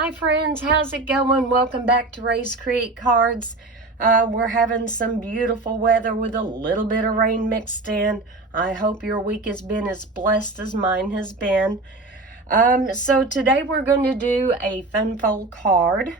Hi friends, how's it going? Welcome back to Ray's Create Cards. We're having some beautiful weather with a little bit of rain mixed in. I hope your week has been as blessed as mine has been. So today we're going to do a fun fold card.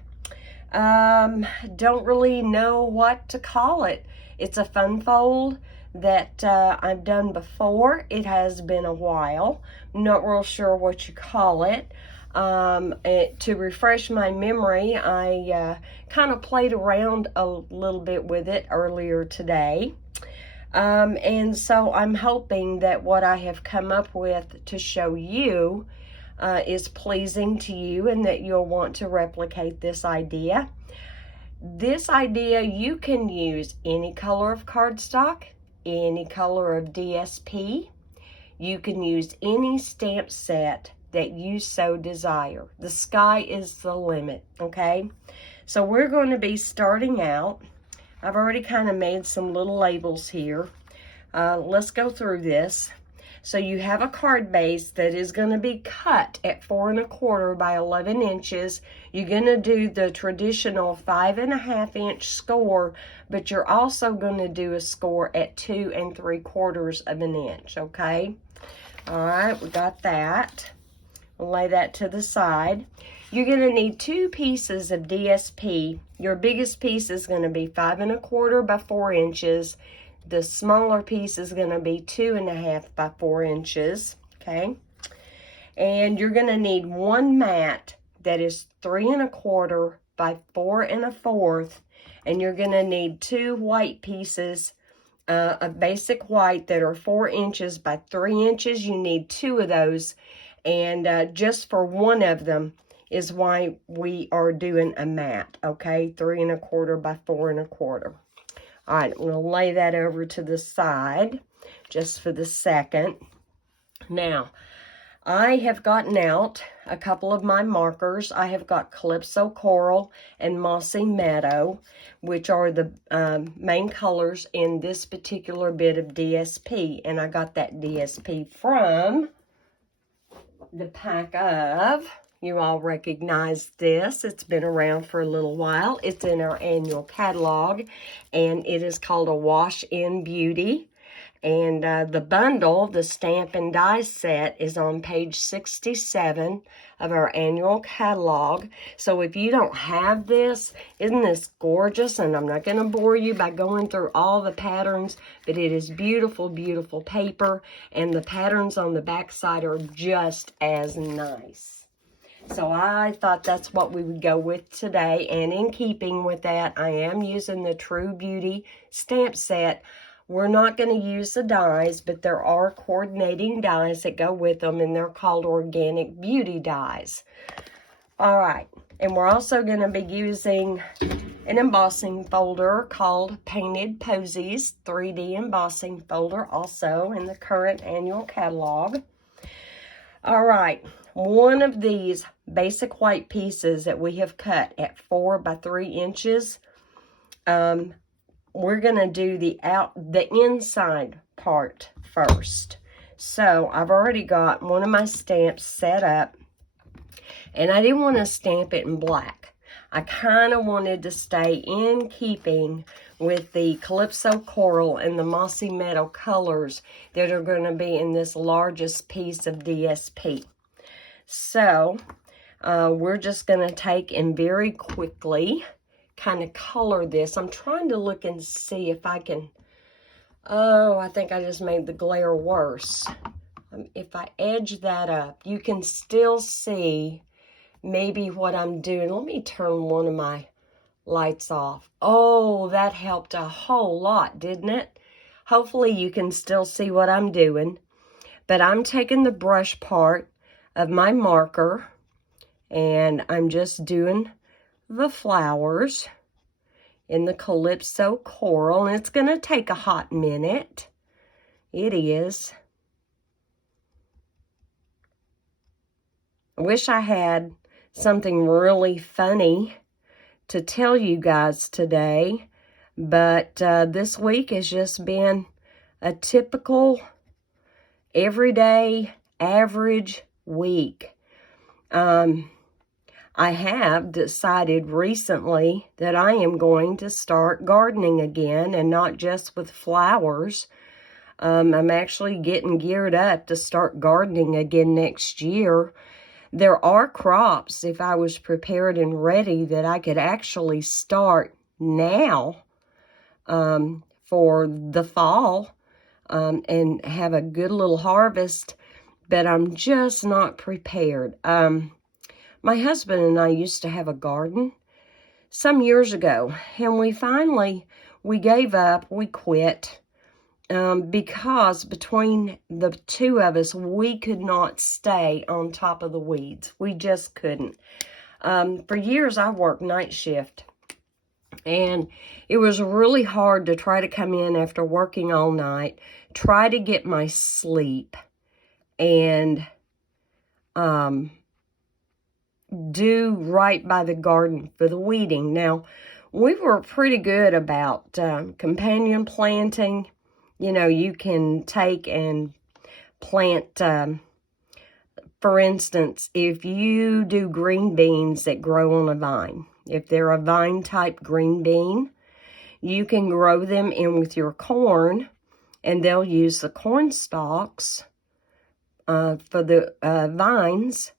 Don't really know what to call it. It's a fun fold that I've done before. It has been a while. I'm not real sure what you call it. To refresh my memory, I kind of played around a little bit with it earlier today. And so I'm hoping that what I have come up with to show you is pleasing to you and that you'll want to replicate this idea. This idea, you can use any color of cardstock, any color of DSP. You can use any stamp set that you so desire. The sky is the limit, okay? So we're going to be starting out. I've already kind of made some little labels here. Let's go through this. So you have a card base that is going to be cut at 4 1/4 by 11 inches. You're going to do the traditional 5 1/2 inch score, but you're also going to do a score at 2 3/4 of an inch, okay? All right, we got that. We'll lay that to the side. You're going to need 2 pieces of DSP. Your biggest piece is going to be 5 1/4 by 4 inches. The smaller piece is going to be 2 1/2 by 4 inches, okay? And you're going to need one mat that is 3 1/4 by 4 1/4, and you're going to need 2 white pieces of basic white that are 4 inches by 3 inches. You need 2 of those, and just for one of them is why we are doing a mat, okay? 3 1/4 by 4 1/4. All right, we'll lay that over to the side just for the second. Now, I have gotten out a couple of my markers. I have got Calypso Coral and Mossy Meadow, which are the main colors in this particular bit of DSP. And I got that DSP from the pack of, you all recognize this. It's been around for a little while. It's in our annual catalog, and it is called a Wash-In Beauty. And the bundle, the stamp and die set, is on page 67 of our annual catalog. So if you don't have this, isn't this gorgeous? And I'm not going to bore you by going through all the patterns, but it is beautiful, beautiful paper. And the patterns on the back side are just as nice. So I thought that's what we would go with today. And in keeping with that, I am using the True Beauty stamp set. We're not going to use the dies, but there are coordinating dies that go with them, and they're called Organic Beauty dies. All right, and we're also going to be using an embossing folder called Painted Posies 3D embossing folder, also in the current annual catalog. All right, one of these basic white pieces that we have cut at 4 by 3 inches, we're going to do the inside part first. So I've already got one of my stamps set up, and I didn't want to stamp it in black. I kind of wanted to stay in keeping with the Calypso Coral and the Mossy Meadow colors that are going to be in this largest piece of DSP. So we're just going to take and very quickly kind of color this. I'm trying to look and see if I can, oh, I think I just made the glare worse. If I edge that up, you can still see maybe what I'm doing. Let me turn one of my lights off. Oh, that helped a whole lot, didn't it? Hopefully you can still see what I'm doing. But I'm taking the brush part of my marker, and I'm just doing the flowers in the Calypso Coral, and it's going to take a hot minute. It is. I wish I had something really funny to tell you guys today, but this week has just been a typical, everyday, average week. I have decided recently that I am going to start gardening again, and not just with flowers. I'm actually getting geared up to start gardening again next year. There are crops, if I was prepared and ready, that I could actually start now for the fall and have a good little harvest, but I'm just not prepared. My husband and I used to have a garden some years ago, and we gave up, we quit, because between the two of us, we could not stay on top of the weeds. We just couldn't. For years, I worked night shift, and it was really hard to try to come in after working all night, try to get my sleep, and do right by the garden for the weeding. Now, we were pretty good about companion planting. You know, you can take and plant, for instance, if you do green beans that grow on a vine, if they're a vine type green bean, you can grow them in with your corn, and they'll use the corn stalks for the vines,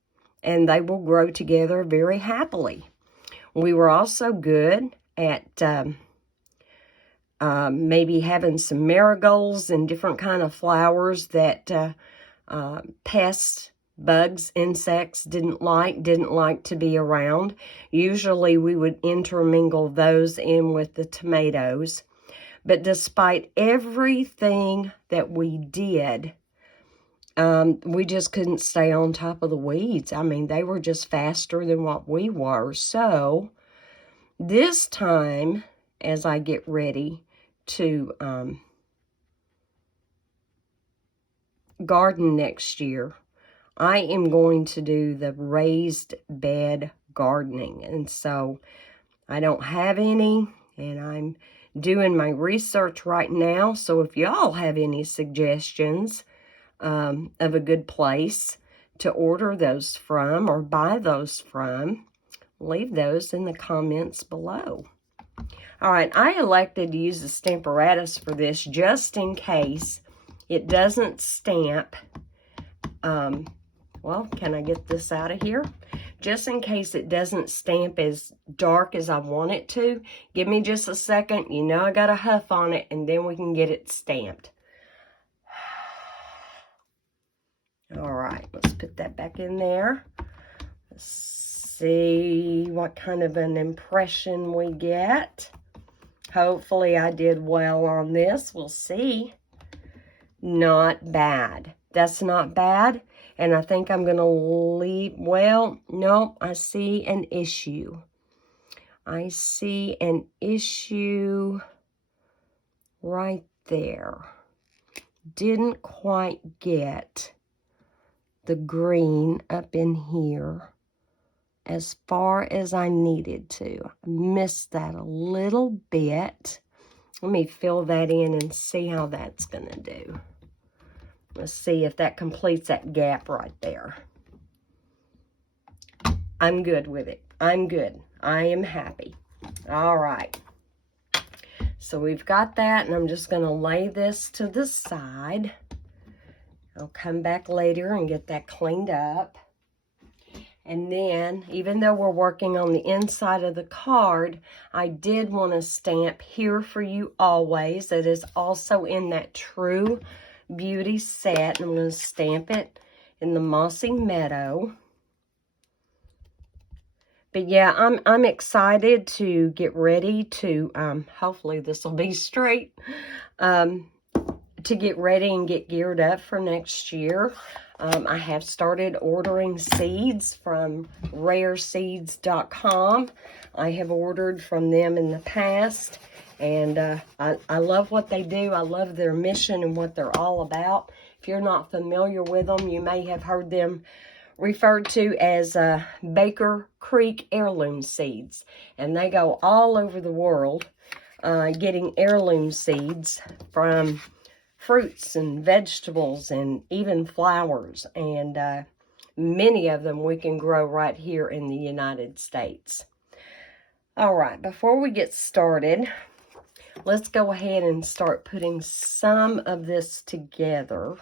and they will grow together very happily. We were also good at maybe having some marigolds and different kind of flowers that pests, bugs, insects didn't like to be around. Usually we would intermingle those in with the tomatoes. But despite everything that we did, we just couldn't stay on top of the weeds. I mean, they were just faster than what we were. So this time, as I get ready to garden next year, I am going to do the raised bed gardening. And so I don't have any, and I'm doing my research right now. So if y'all have any suggestions of a good place to order those from or buy those from, leave those in the comments below. All right, I elected to use the Stamparatus for this just in case it doesn't stamp. Well, can I get this out of here? Just in case it doesn't stamp as dark as I want it to. Give me just a second. You know I got a huff on it, and then we can get it stamped. All right, let's put that back in there. Let's see what kind of an impression we get. Hopefully I did well on this. We'll see. Not bad. That's not bad. And I think I'm going to leave, well, no, I see an issue. I see an issue right there. Didn't quite get the green up in here as far as I needed to. I missed that a little bit. Let me fill that in and see how that's going to do. Let's see if that completes that gap right there. I'm good with it. I'm good. I am happy. All right. So we've got that, and I'm just going to lay this to the side. I'll come back later and get that cleaned up. And then, even though we're working on the inside of the card, I did want to stamp Here For You Always. That is also in that True Beauty set. And I'm going to stamp it in the Mossy Meadow. But yeah, I'm excited to get ready to, hopefully this will be straight, to get ready and get geared up for next year. I have started ordering seeds from rareseeds.com. I have ordered from them in the past, and I love what they do. I love their mission and what they're all about. If you're not familiar with them, you may have heard them referred to as Baker Creek heirloom seeds. And they go all over the world getting heirloom seeds from fruits and vegetables and even flowers, and many of them we can grow right here in the United States. All right, before we get started, let's go ahead and start putting some of this together.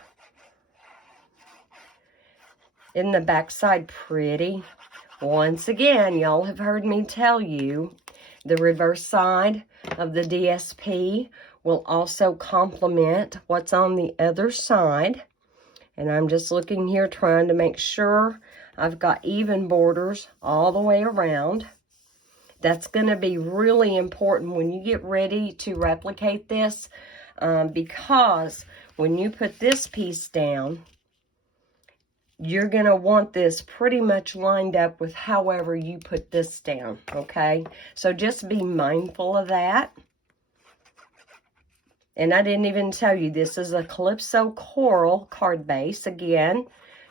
Isn't the backside pretty? Once again, y'all have heard me tell you, the reverse side of the DSP will also complement what's on the other side. And I'm just looking here trying to make sure I've got even borders all the way around. That's going to be really important when you get ready to replicate this, because when you put this piece down, you're going to want this pretty much lined up with however you put this down, okay? So just be mindful of that. And I didn't even tell you, this is a Calypso Coral card base. Again,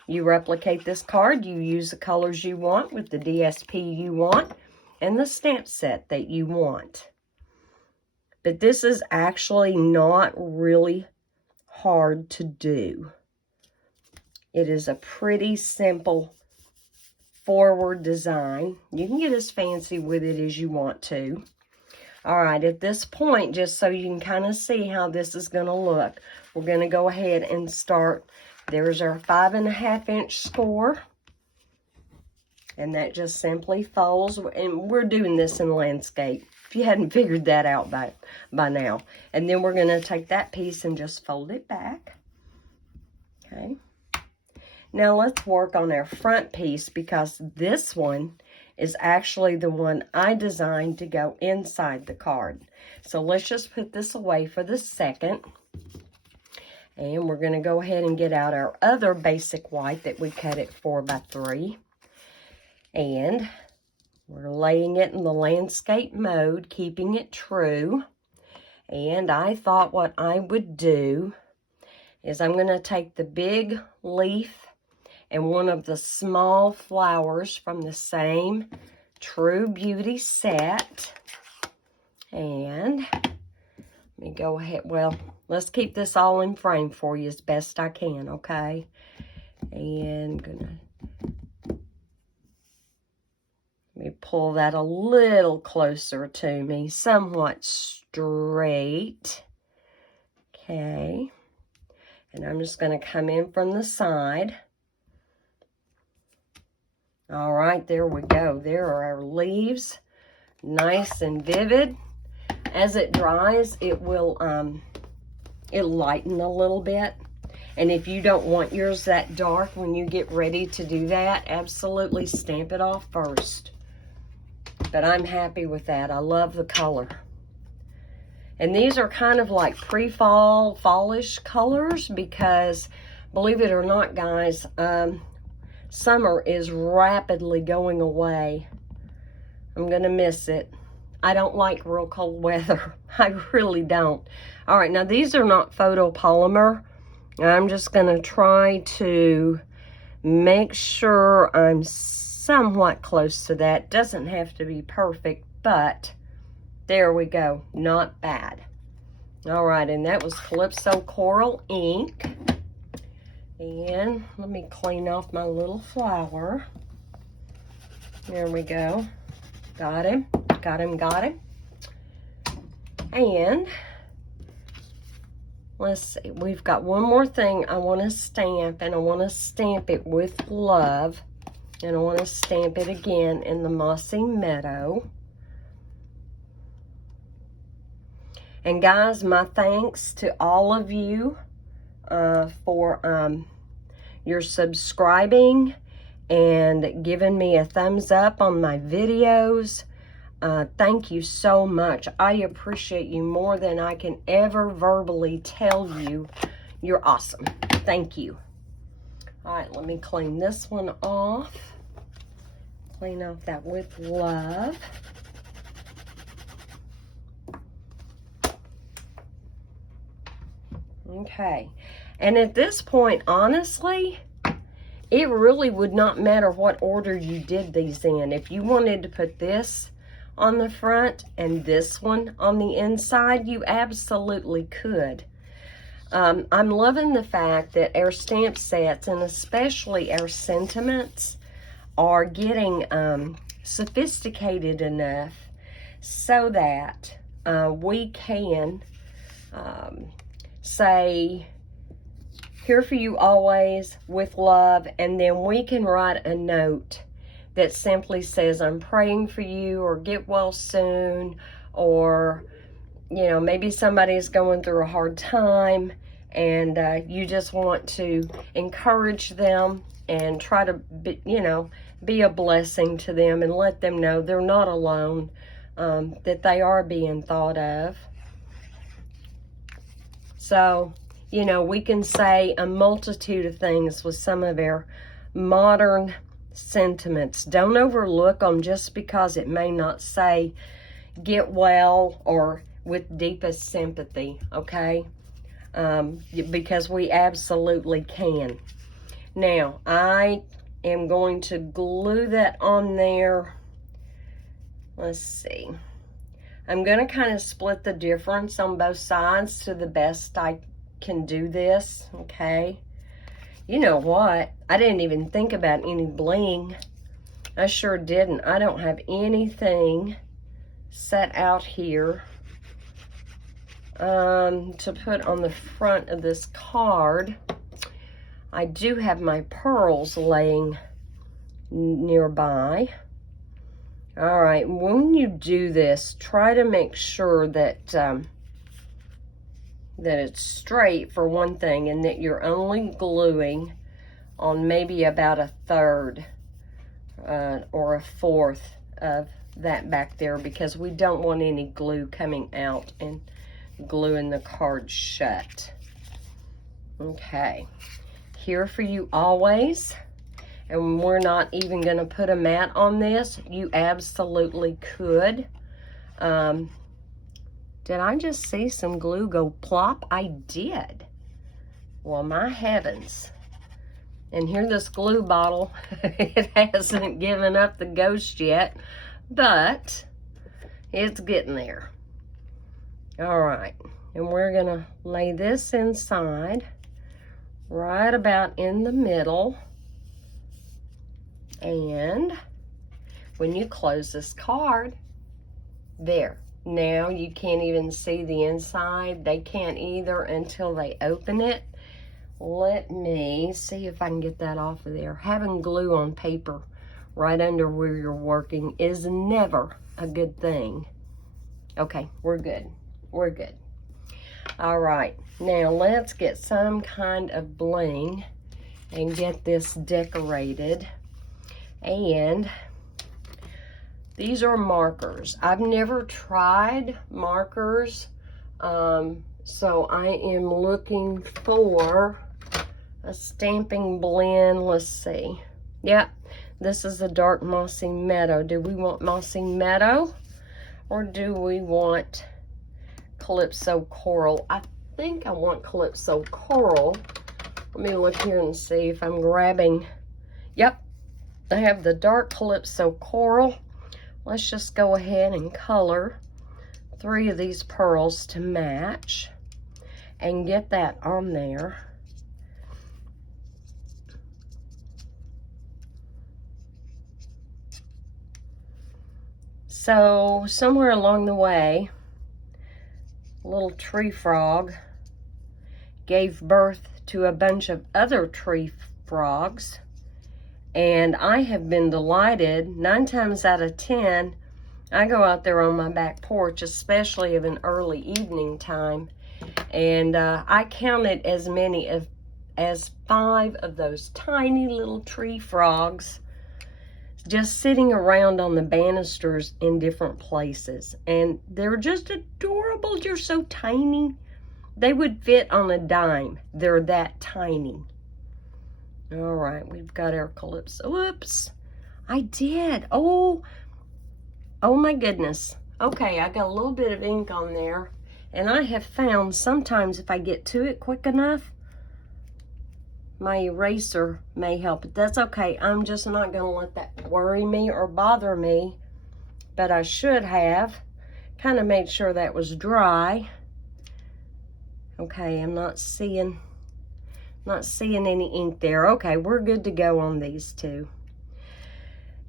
you replicate this card, you use the colors you want with the DSP you want, and the stamp set that you want. But this is actually not really hard to do. It is a pretty simple forward design. You can get as fancy with it as you want to. All right, at this point, just so you can kind of see how this is going to look, we're going to go ahead and start. There's our 5.5-inch score. And that just simply folds, and we're doing this in landscape, if you hadn't figured that out by now. And then we're going to take that piece and just fold it back. Okay. Now let's work on our front piece, because this one is actually the one I designed to go inside the card. So let's just put this away for the second. And we're going to go ahead and get out our other basic white that we cut at 4x3. And we're laying it in the landscape mode, keeping it true. And I thought what I would do is I'm going to take the big leaf and one of the small flowers from the same True Beauty set. And let me go ahead. Well, let's keep this all in frame for you as best I can, okay? And I'm going to let me pull that a little closer to me, somewhat straight. Okay. And I'm just going to come in from the side. All right, there we go. There are our leaves, nice and vivid. As it dries, it will it'll lighten a little bit. And if you don't want yours that dark when you get ready to do that, absolutely stamp it off first. But I'm happy with that. I love the color. And these are kind of like pre-fall, fallish colors, because believe it or not, guys, summer is rapidly going away. I'm going to miss it. I don't like real cold weather. I really don't. All right, now these are not photopolymer. I'm just going to try to make sure I'm somewhat close to that. Doesn't have to be perfect, but there we go. Not bad. All right, and that was Calypso Coral ink. And let me clean off my little flower. There we go. Got him. Got him. Got him. And let's see. We've got one more thing I want to stamp, and I want to stamp it with love. And I want to stamp it again in the Mossy Meadow. And guys, my thanks to all of you for your subscribing and giving me a thumbs up on my videos. Thank you so much. I appreciate you more than I can ever verbally tell you. You're awesome. Thank you. All right, let me clean this one off. Clean off that with love. Okay, and at this point, honestly, it really would not matter what order you did these in. If you wanted to put this on the front and this one on the inside, you absolutely could. I'm loving the fact that our stamp sets, and especially our sentiments, are getting sophisticated enough so that we can say, here for you always with love, and then we can write a note that simply says, I'm praying for you, or get well soon, or, you know, maybe somebody's going through a hard time and you just want to encourage them and try to, be a blessing to them and let them know they're not alone, that they are being thought of. So, we can say a multitude of things with some of our modern sentiments. Don't overlook them just because it may not say get well or with deepest sympathy, okay? Because we absolutely can. Now, I am going to glue that on there. Let's see. I'm going to kind of split the difference on both sides to the best I can do this, okay? You know what? I didn't even think about any bling. I sure didn't. I don't have anything set out here to put on the front of this card. I do have my pearls laying nearby. All right, when you do this, try to make sure that that it's straight for one thing, and that you're only gluing on maybe about a third or a fourth of that back there, because we don't want any glue coming out and gluing the card shut. Okay, here for you always. And we're not even going to put a mat on this. You absolutely could. Did I just see some glue go plop? I did. Well, my heavens. And here, this glue bottle, it hasn't given up the ghost yet, but it's getting there. All right. And we're going to lay this inside right about in the middle. And when you close this card, there. Now you can't even see the inside. They can't either until they open it. Let me see if I can get that off of there. Having glue on paper right under where you're working is never a good thing. Okay, we're good. We're good. All right, now let's get some kind of bling and get this decorated. And these are markers. I've never tried markers, so I am looking for a stamping blend. Let's see. Yep, this is a dark mossy meadow. Do we want mossy meadow, or do we want calypso coral? I think I want calypso coral. Let me look here and see if I'm grabbing. Yep. I have the dark calypso coral. Let's just go ahead and color 3 of these pearls to match and get that on there. So somewhere along the way, a little tree frog gave birth to a bunch of other tree frogs. And I have been delighted. 9 times out of 10, I go out there on my back porch, especially of an early evening time, and I counted as many as 5 of those tiny little tree frogs just sitting around on the banisters in different places. And they're just adorable. They're so tiny. They would fit on a dime. They're that tiny. All right, we've got our calypso. Whoops, I did. Oh my goodness. Okay, I got a little bit of ink on there, and I have found sometimes if I get to it quick enough, my eraser may help, but that's okay. I'm just not going to let that worry me or bother me, but I should have kind of made sure that was dry. Okay, I'm not seeing any ink there. Okay, we're good to go on these two.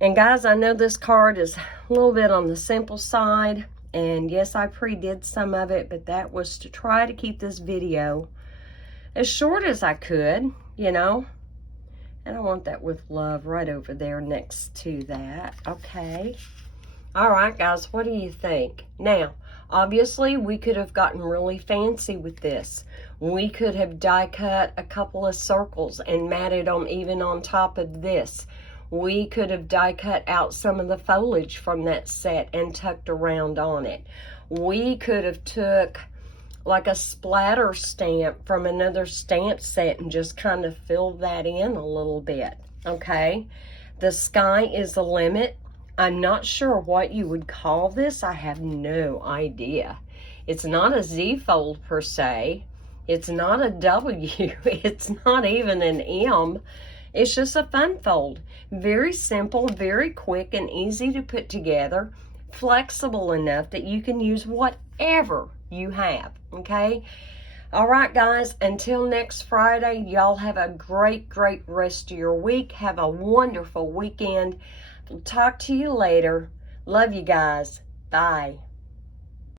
And guys, I know this card is a little bit on the simple side, and yes, I pre-did some of it, but that was to try to keep this video as short as I could, you know. And I want that with love right over there next to that. Okay. All right, guys, what do you think? Now, obviously, we could have gotten really fancy with this. We could have die cut a couple of circles and matted them even on top of this. We could have die cut out some of the foliage from that set and tucked around on it. We could have took like a splatter stamp from another stamp set and just kind of filled that in a little bit, okay? The sky is the limit. I'm not sure what you would call this. I have no idea. It's not a Z fold per se. It's not a W. It's not even an M. It's just a fun fold. Very simple, very quick, and easy to put together. Flexible enough that you can use whatever you have, okay? All right, guys, until next Friday, y'all have a great rest of your week. Have a wonderful weekend. Talk to you later. Love you guys. Bye.